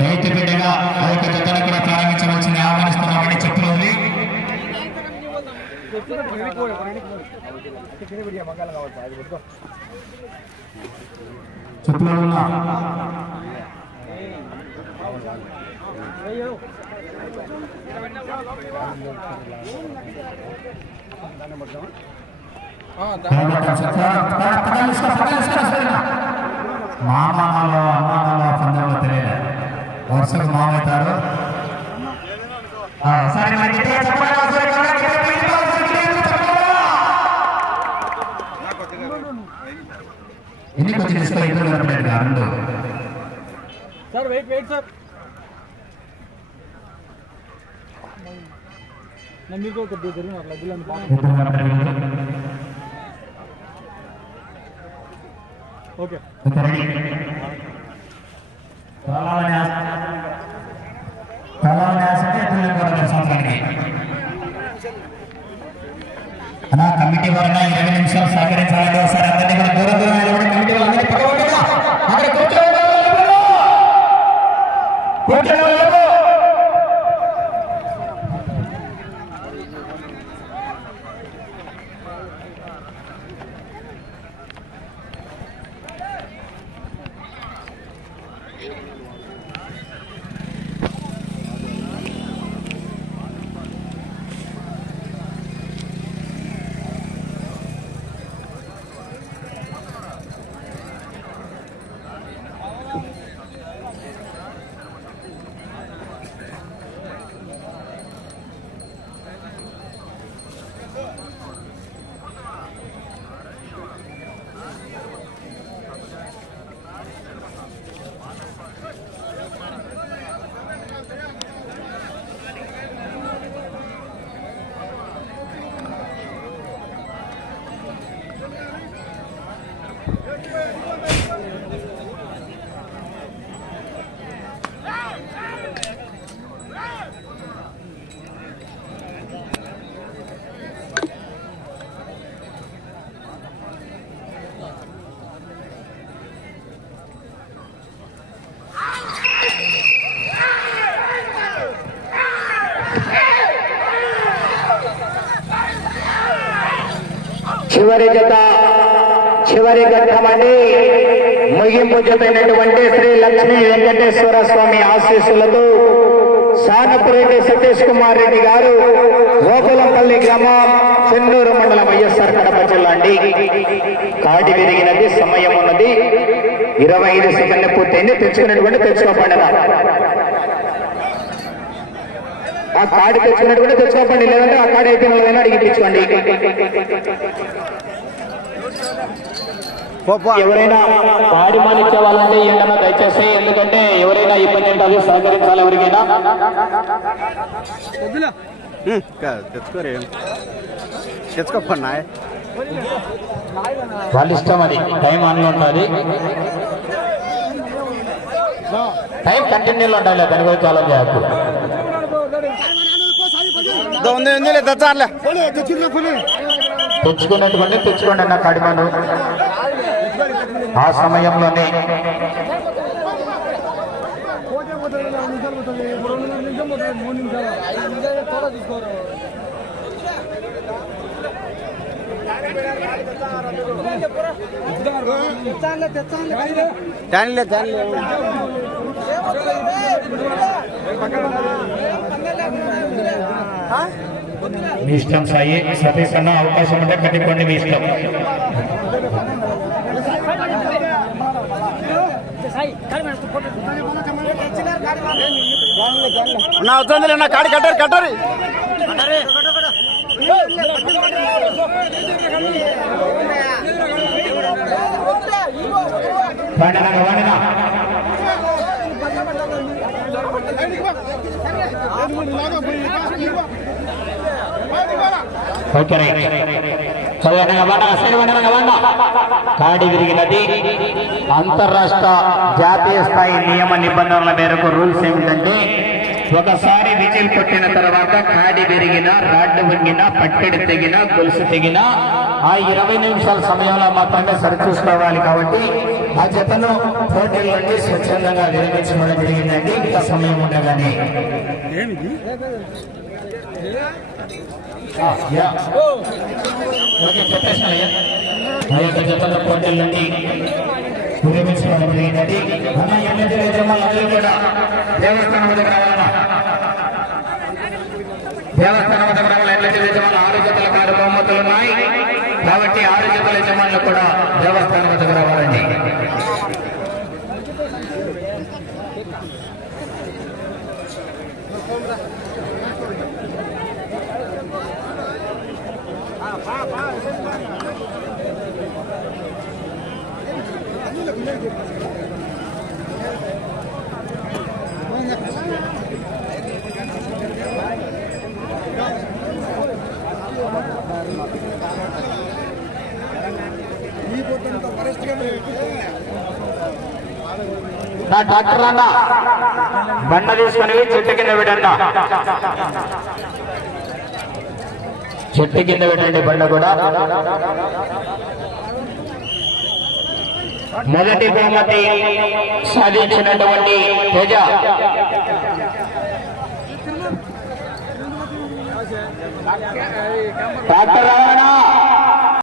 రైతు బిడ్డగా ఆ యొక్క జతను కూడా ప్రారంభించవలసింది ఆహ్వానిస్తున్నామని చెప్పులు ఉంది చెప్పులు ఉన్న మామలో అమ్మాలో పందెంలో తెలియదు. వరుసకు మామవుతారు. సరే మరి. ఎన్ని కొంచెం తీసుకో ఎదురు కనపడేది రెండు. Sir wait wait sir. నేను మీకు ఒక జరిగిన లగ్గులను ఓకే. కమిటీ వలన ఇరవై నిమిషాలు సహకరించాలంటే చివరి జత చివరి ఘట్టమని ముగింపు జతైనటువంటి శ్రీ లక్ష్మీ వెంకటేశ్వర స్వామి ఆశీస్సులతో సానపురెడ్డి సతీష్ కుమార్ రెడ్డి గారు గోకులంపల్లి గ్రామం చెన్నూరు మండలం వైఎస్ఆర్ కడప జిల్లా అండి. కాటి పెరిగినది సమయం ఉన్నది. ఇరవై ఐదు సెకండ్లు పూర్తయింది. తెచ్చుకున్నటువంటి తెచ్చుకోపండి ఆ కార్డు తెచ్చుకున్నటువంటి తెచ్చుకోపండి. లేదంటే ఆ కార్డు అయిపోయిన అడిగి తెచ్చుకోండి ఎవరైనా పాడి మానిచ్చే వాళ్ళంటే ఏంటన్నా దయచేసి ఎందుకంటే ఎవరైనా ఇబ్బంది ఉంటుంది సహకరించాలి ఎవరికైనా. తెచ్చుకోరే. తెచ్చుకోపన్నా వాళ్ళ ఇష్టం అది. టైం ఆన్లో ఉంటుంది టైం కంటిన్యూలో ఉండాలి. దాని గురించి చేయకు. ఉంది తెచ్చారులే. తెచ్చుకున్నటువంటి తెచ్చుకోండి అన్న కడిమను ఆ సమయంలోనే మూడు నిమిషాలు ఐదు నిమిషాలు త్వరగా తీసుకోరు ఆ సమయంలోనే టాన్లే టాన్లే మీ ఇష్టం సాయి సతీష్ అన్న అవకాశం ఉంటే కట్టిపోండి మీ ఇష్టం. నా వచ్చింది నా కాడి కట్టారు కట్టారు. ఓకే కాడి విరిగినది. అంతర్రాష్ట్ర జాతీయ స్థాయి నియమ నిబంధనల మేరకు రూల్స్ ఏమిటంటే ఒకసారి విజిల్ కొట్టిన తర్వాత కాడి విరిగిన రాడ్డు వంగిన పట్టెడు తెగిన గొలుసు తెగిన ఆ ఇరవై నిమిషాల సమయంలో మాత్రమే సరిచూసుకోవాలి కాబట్టి ఆ జతను హోటల్ నుండి స్వచ్ఛందంగా విరమించడం జరిగిందండి ఇంత సమయం ఉండగానే. జతల పోటీల నుండి విరమించడం జరిగిందండి అన్న ఎనిమిది యజమానులు కూడా దేవస్థానం రావాలన్నా దేవస్థానం రావాలి ఎనిమిది ఆరు జతల కారు బహుమతులు ఉన్నాయి. కాబట్టి ఆరు జతల యజమానులు కూడా దేవస్థానం వద్దకు రావాలండి. నా డాక్టర్ అన్న బండ తీసుకుని చెట్టు కింద పెట్టండి చెట్టు కింద పెట్టండి బండ కూడా. మొదటి బహుమతి సాధించినటువంటి తేజ. డాక్టర్